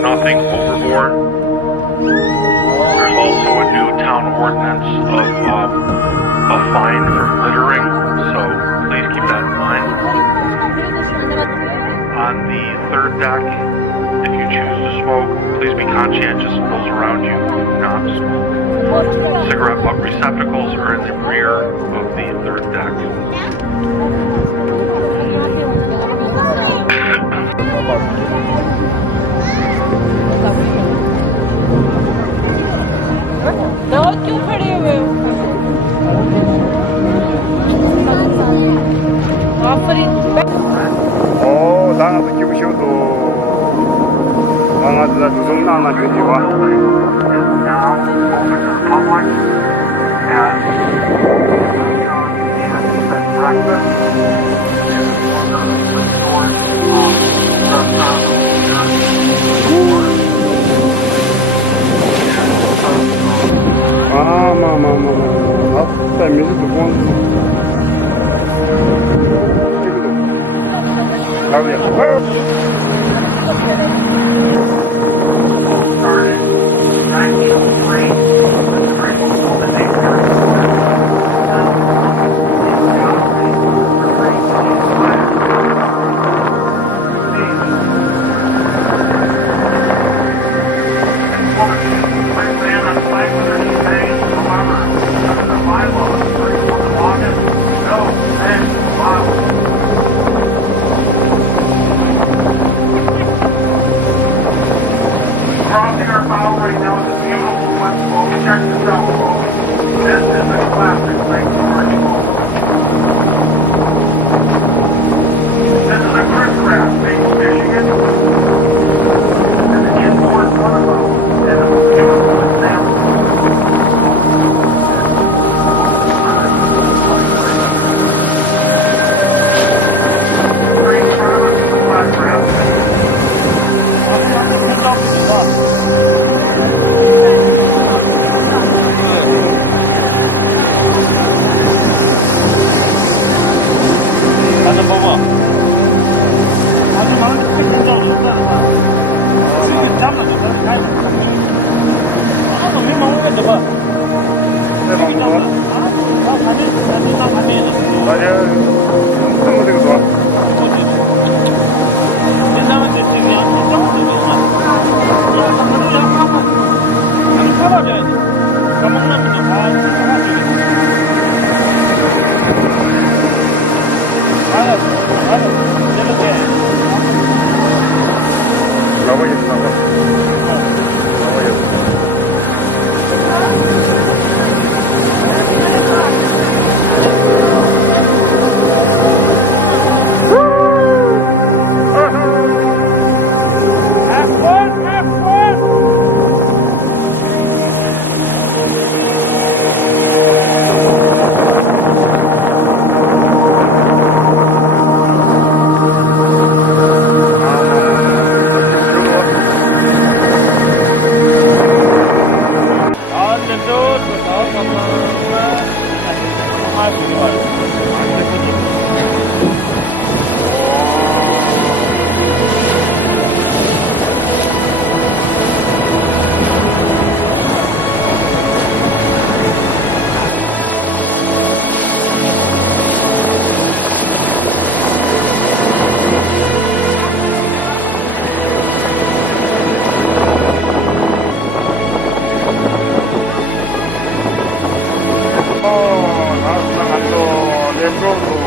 nothing overboard. There's also a new town ordinance of a fine for littering, so please keep that in mind. On the third deck, if you choose to smoke, please be conscientious of those around you who do not smoke. Cigarette butt receptacles are in the rear of the third deck. बहुत क्यों खड़े हुए हो? 나가서 키우셔도 강아지가 두성나나 주지와 Tá mesmo do bom.